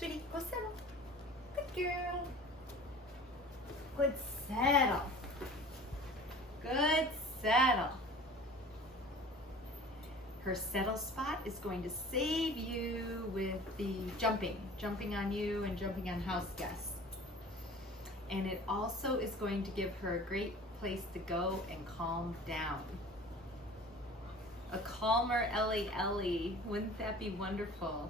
Sweetie, go settle. Good girl. Good settle. Good settle. Her settle spot is going to save you with the jumping on you and jumping on house guests. And it also is going to give her a great place to go and calm down. A calmer Ellie. Wouldn't that be wonderful?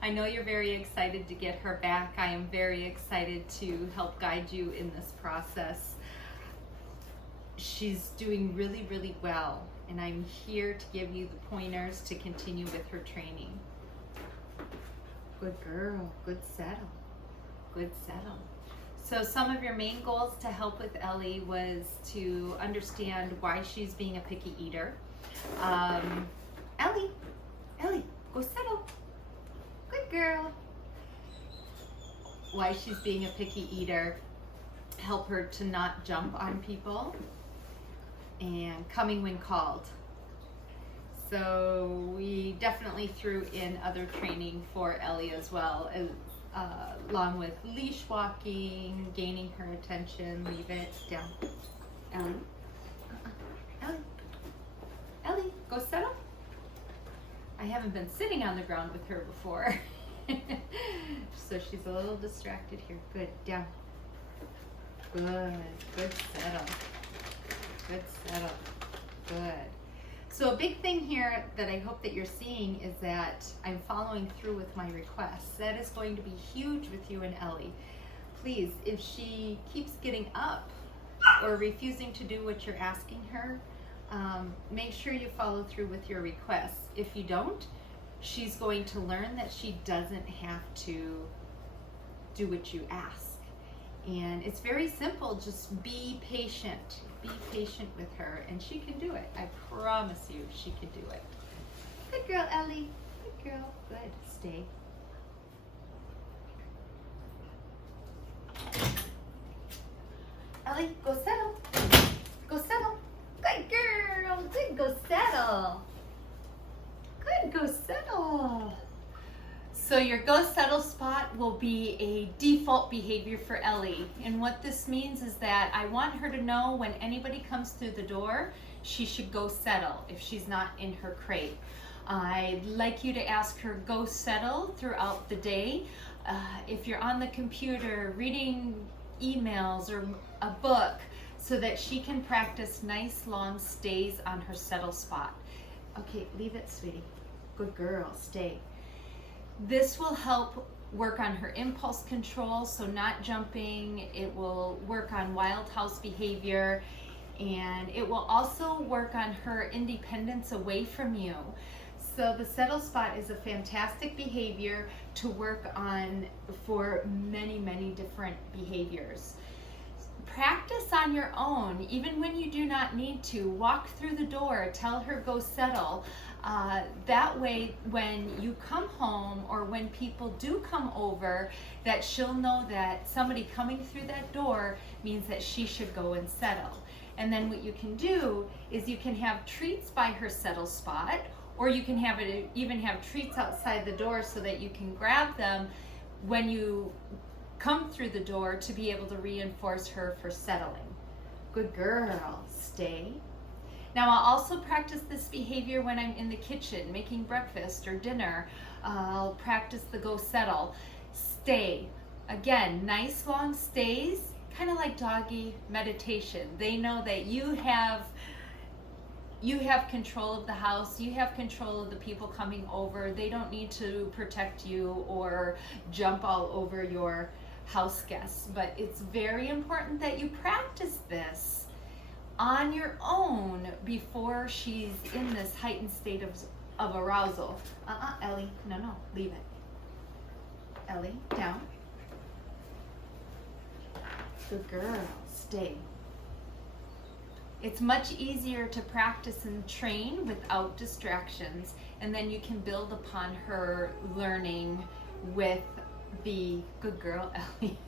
I know you're very excited to get her back. I am very excited to help guide you in this process. She's doing really, really well, and I'm here to give you the pointers to continue with her training. Good girl, good settle, good settle. So some of your main goals to help with Ellie was to understand why she's being a picky eater. Ellie, go settle. Good girl. Why she's being a picky eater. Help her to not jump on people. And coming when called. So we definitely threw in other training for Ellie as well, along with leash walking, gaining her attention. Leave it down. Ellie, go settle. I haven't been sitting on the ground with her before. So she's a little distracted here. Good, down. Good settle. Good settle. Good. So a big thing here that I hope that you're seeing is that I'm following through with my requests. That is going to be huge with you and Ellie. Please, if she keeps getting up or refusing to do what you're asking her, make sure you follow through with your requests. If you don't, she's going to learn that she doesn't have to do what you ask. And it's very simple. Just be patient. Be patient with her, and she can do it. I promise you, she can do it. Good girl, Ellie. Good girl. Good. Stay. Ellie, go settle. Go settle. Good girl. Good. Go settle. Good. Go settle. So your go settle spot will be a default behavior for Ellie. And what this means is that I want her to know when anybody comes through the door, she should go settle if she's not in her crate. I'd like you to ask her go settle throughout the day. If you're on the computer reading emails or a book, so that she can practice nice long stays on her settle spot. Okay, leave it, sweetie. Good girl, stay. This will help work on her impulse control, so not jumping. It will work on wild house behavior, and it will also work on her independence away from you. So the settle spot is a fantastic behavior to work on for many, many different behaviors. Practice on your own, even when you do not need to. Walk through the door, tell her go settle. That way, when you come home or when people do come over, that she'll know that somebody coming through that door means that she should go and settle. And then what you can do is you can have treats by her settle spot, or you can even have treats outside the door so that you can grab them when you come through the door to be able to reinforce her for settling. Good girl, stay. Now I'll also practice this behavior when I'm in the kitchen making breakfast or dinner. I'll practice the go settle. Stay. Again, nice long stays, kind of like doggy meditation. They know that you have control of the house, you have control of the people coming over. They don't need to protect you or jump all over your house guests. But it's very important that you practice this on your own before she's in this heightened state of arousal. Ellie, no, leave it. Ellie, down. Good girl, stay. It's much easier to practice and train without distractions, and then you can build upon her learning with the good girl, Ellie,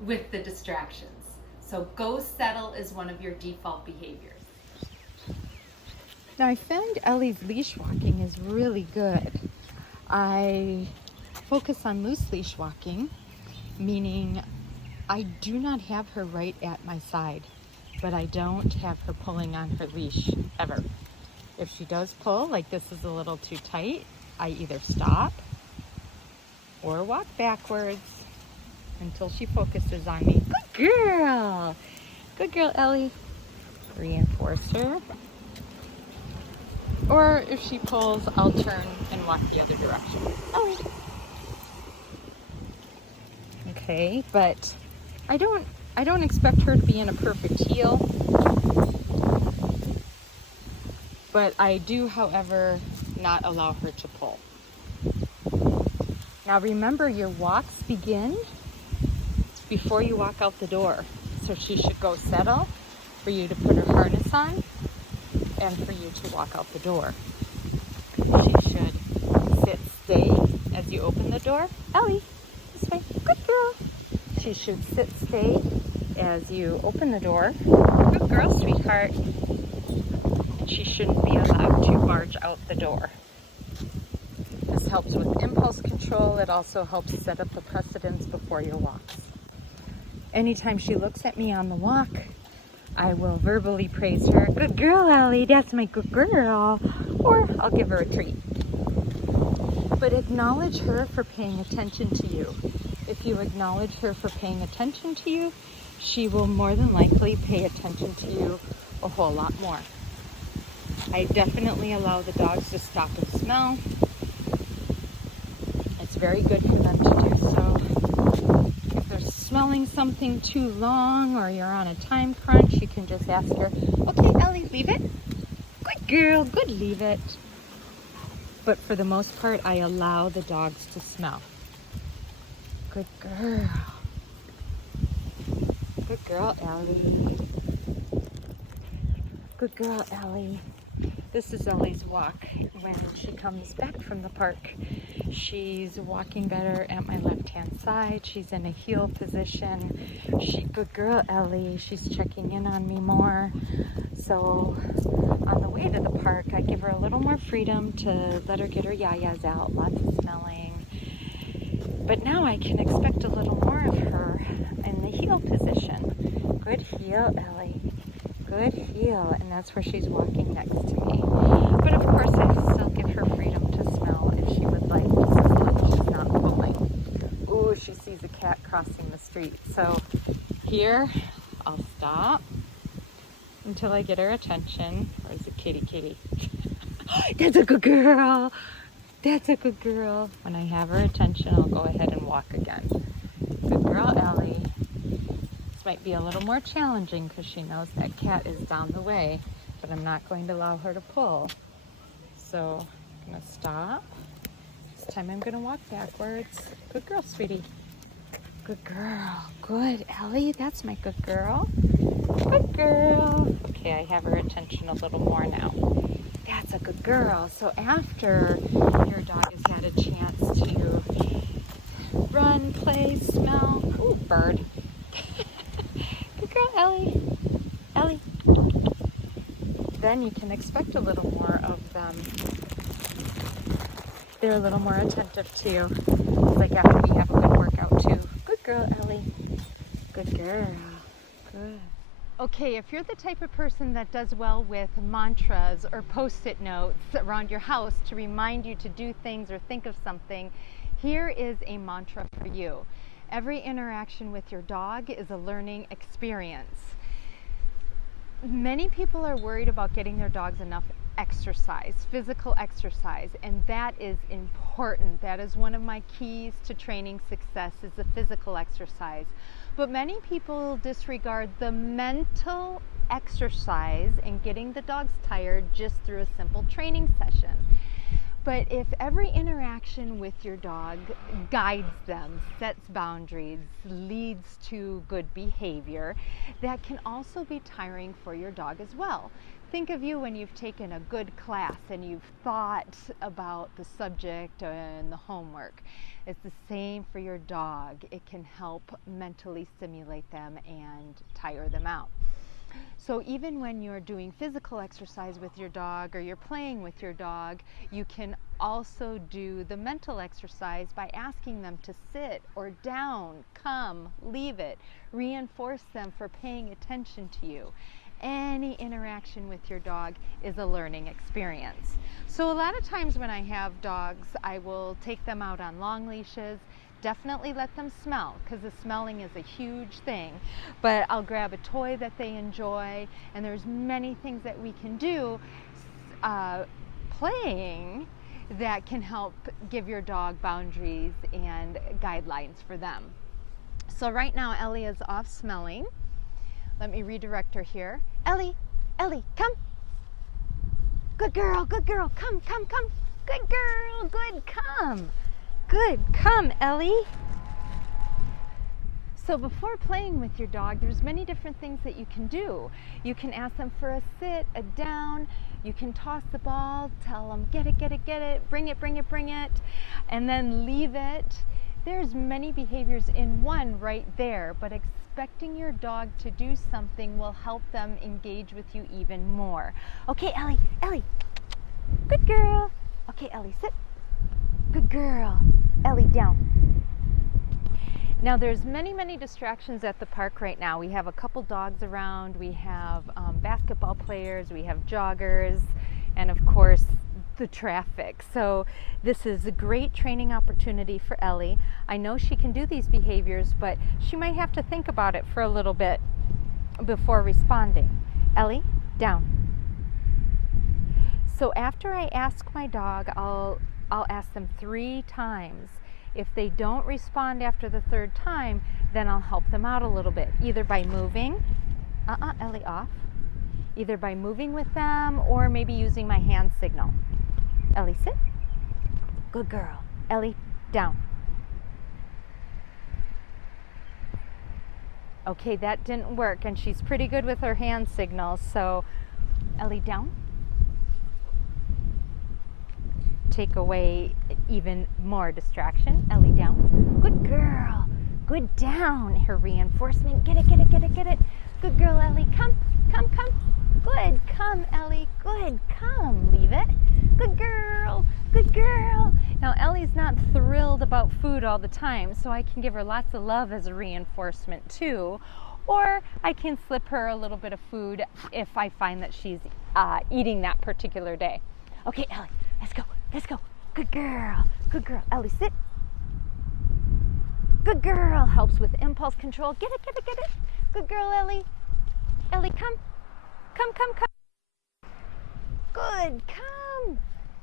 with the distractions. So go settle is one of your default behaviors. Now I found Ellie's leash walking is really good. I focus on loose leash walking, meaning I do not have her right at my side, but I don't have her pulling on her leash ever. If she does pull, like this is a little too tight, I either stop or walk backwards until she focuses on me. Good girl! Good girl, Ellie. Reinforce her. Or if she pulls, I'll turn and walk the other direction. Ellie. Okay, but I don't expect her to be in a perfect heel. But I do, however, not allow her to pull. Now remember, your walks begin before you walk out the door. So she should go settle for you to put her harness on and for you to walk out the door. She should sit, stay as you open the door. Ellie, this way. Good girl. She should sit, stay as you open the door. Good girl, sweetheart. And she shouldn't be allowed to barge out the door. This helps with impulse control. It also helps set up the precedence before your walks. Anytime she looks at me on the walk, I will verbally praise her. Good girl, Ellie, that's my good girl. Or I'll give her a treat. But acknowledge her for paying attention to you. If you acknowledge her for paying attention to you, she will more than likely pay attention to you a whole lot more. I definitely allow the dogs to stop and smell. It's very good for them to do so. If they're smelling something too long or you're on a time crunch, you can just ask her, okay, Ellie, leave it. Good girl, good, leave it. But for the most part, I allow the dogs to smell. Good girl. Good girl, Ellie. Good girl, Ellie. This is Ellie's walk when she comes back from the park. She's walking better at my left-hand side. She's in a heel position. Good girl, Ellie. She's checking in on me more. So on the way to the park, I give her a little more freedom to let her get her yayas out. Lots of smelling. But now I can expect a little more of her in the heel position. Good heel, Ellie. Good heel. And that's where she's walking next to me. But of course, I still give her freedom to smell if she would like, just as long as she's not pulling. Ooh, she sees a cat crossing the street. So here, I'll stop until I get her attention. Where's the kitty? That's a good girl. That's a good girl. When I have her attention, I'll go ahead and walk again. Good girl, Ellie. This might be a little more challenging because she knows that cat is down the way, but I'm not going to allow her to pull. So I'm going to stop. This time I'm going to walk backwards. Good girl, sweetie. Good girl. Good, Ellie. That's my good girl. Good girl. Okay, I have her attention a little more now. That's a good girl. So after your dog has had a chance to run, play, smell. Ooh, bird. Good girl, Ellie. Ellie. Then you can expect a little more of them. They're a little more attentive to you. It's like after we have a good workout too. Good girl, Ellie. Good girl. Good. Okay, if you're the type of person that does well with mantras or post-it notes around your house to remind you to do things or think of something, here is a mantra for you. Every interaction with your dog is a learning experience. Many people are worried about getting their dogs enough exercise, physical exercise, and that is important. That is one of my keys to training success, is the physical exercise. But many people disregard the mental exercise and getting the dogs tired just through a simple training session. But if every interaction with your dog guides them, sets boundaries, leads to good behavior, that can also be tiring for your dog as well. Think of you when you've taken a good class and you've thought about the subject and the homework. It's the same for your dog. It can help mentally stimulate them and tire them out. So even when you're doing physical exercise with your dog or you're playing with your dog, you can also do the mental exercise by asking them to sit or down, come, leave it, reinforce them for paying attention to you. Any interaction with your dog is a learning experience. So a lot of times when I have dogs, I will take them out on long leashes. Definitely let them smell, because the smelling is a huge thing. But I'll grab a toy that they enjoy, and there's many things that we can do playing that can help give your dog boundaries and guidelines for them. So right now Ellie is off smelling. Let me redirect her here. Ellie, Ellie, come. Good girl, come, come, come. Good girl, good, come. Good, come, Ellie. So before playing with your dog, there's many different things that you can do. You can ask them for a sit, a down. You can toss the ball, tell them, get it, get it, get it, bring it, bring it, bring it, and then leave it. There's many behaviors in one right there, but expecting your dog to do something will help them engage with you even more. Okay, Ellie, Ellie, good girl. Okay, Ellie, sit. Good girl. Ellie, down. Now there's many distractions at the park right now. We have a couple dogs around, we have basketball players, we have joggers, and of course the traffic. So this is a great training opportunity for Ellie. I know she can do these behaviors, but she might have to think about it for a little bit before responding. Ellie, down. So after I ask my dog, I'll ask them 3 times. If they don't respond after the 3rd time, then I'll help them out a little bit, either by moving, Ellie off, either by moving with them or maybe using my hand signal. Ellie, sit. Good girl. Ellie, down. Okay, that didn't work, and she's pretty good with her hand signals, so Ellie, down. Take away even more distraction. Ellie, down. Good girl. Good, down. Her reinforcement. Get it, get it, get it, get it. Good girl, Ellie. Come, come, come. Good. Come, Ellie. Good. Come. Leave it. Good girl. Good girl. Now, Ellie's not thrilled about food all the time, so I can give her lots of love as a reinforcement too. Or I can slip her a little bit of food if I find that she's eating that particular day. Okay, Ellie, let's go. Let's go. Good girl. Good girl. Ellie, sit. Good girl. Helps with impulse control. Get it, get it, get it. Good girl, Ellie. Ellie, come. Come, come, come. Good. Come.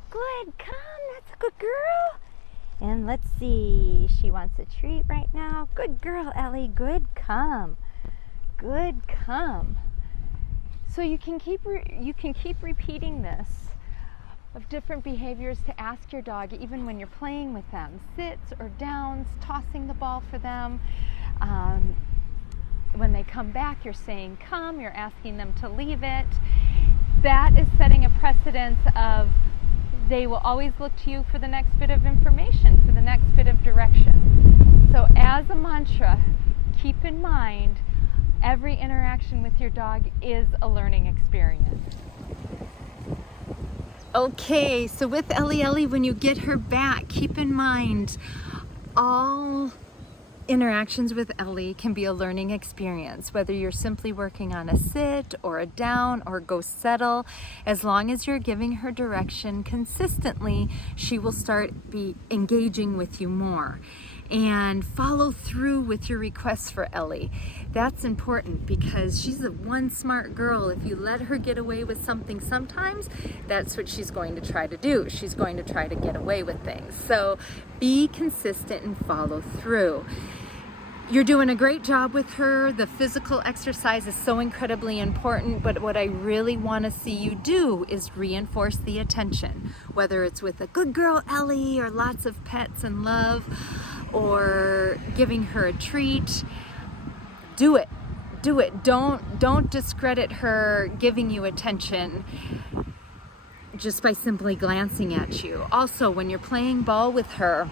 Good. Come. That's a good girl. And let's see. She wants a treat right now. Good girl, Ellie. Good. Come. Good. Come. So you can keep repeating this of different behaviors to ask your dog even when you're playing with them. Sits or downs, tossing the ball for them. When they come back, you're saying come, you're asking them to leave it. That is setting a precedent of they will always look to you for the next bit of information, for the next bit of direction. So as a mantra, keep in mind every interaction with your dog is a learning experience. Okay, so with Ellie, when you get her back, keep in mind all interactions with Ellie can be a learning experience, whether you're simply working on a sit or a down or go settle. As long as you're giving her direction consistently, she will start engaging with you more. And follow through with your requests for Ellie. That's important because she's a one smart girl. If you let her get away with something sometimes, that's what she's going to try to do. She's going to try to get away with things. So be consistent and follow through. You're doing a great job with her. The physical exercise is so incredibly important, but what I really want to see you do is reinforce the attention, whether it's with a good girl Ellie or lots of pets and love, or giving her a treat. Do it. Do it. Don't discredit her giving you attention just by simply glancing at you. Also, when you're playing ball with her,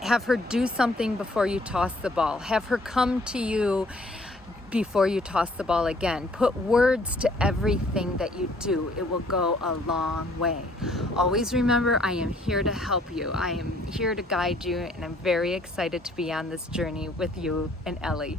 have her do something before you toss the ball. Have her come to you before you toss the ball again. Put words to everything that you do. It will go a long way. Always remember, I am here to help you. I am here to guide you, and I'm very excited to be on this journey with you and Ellie.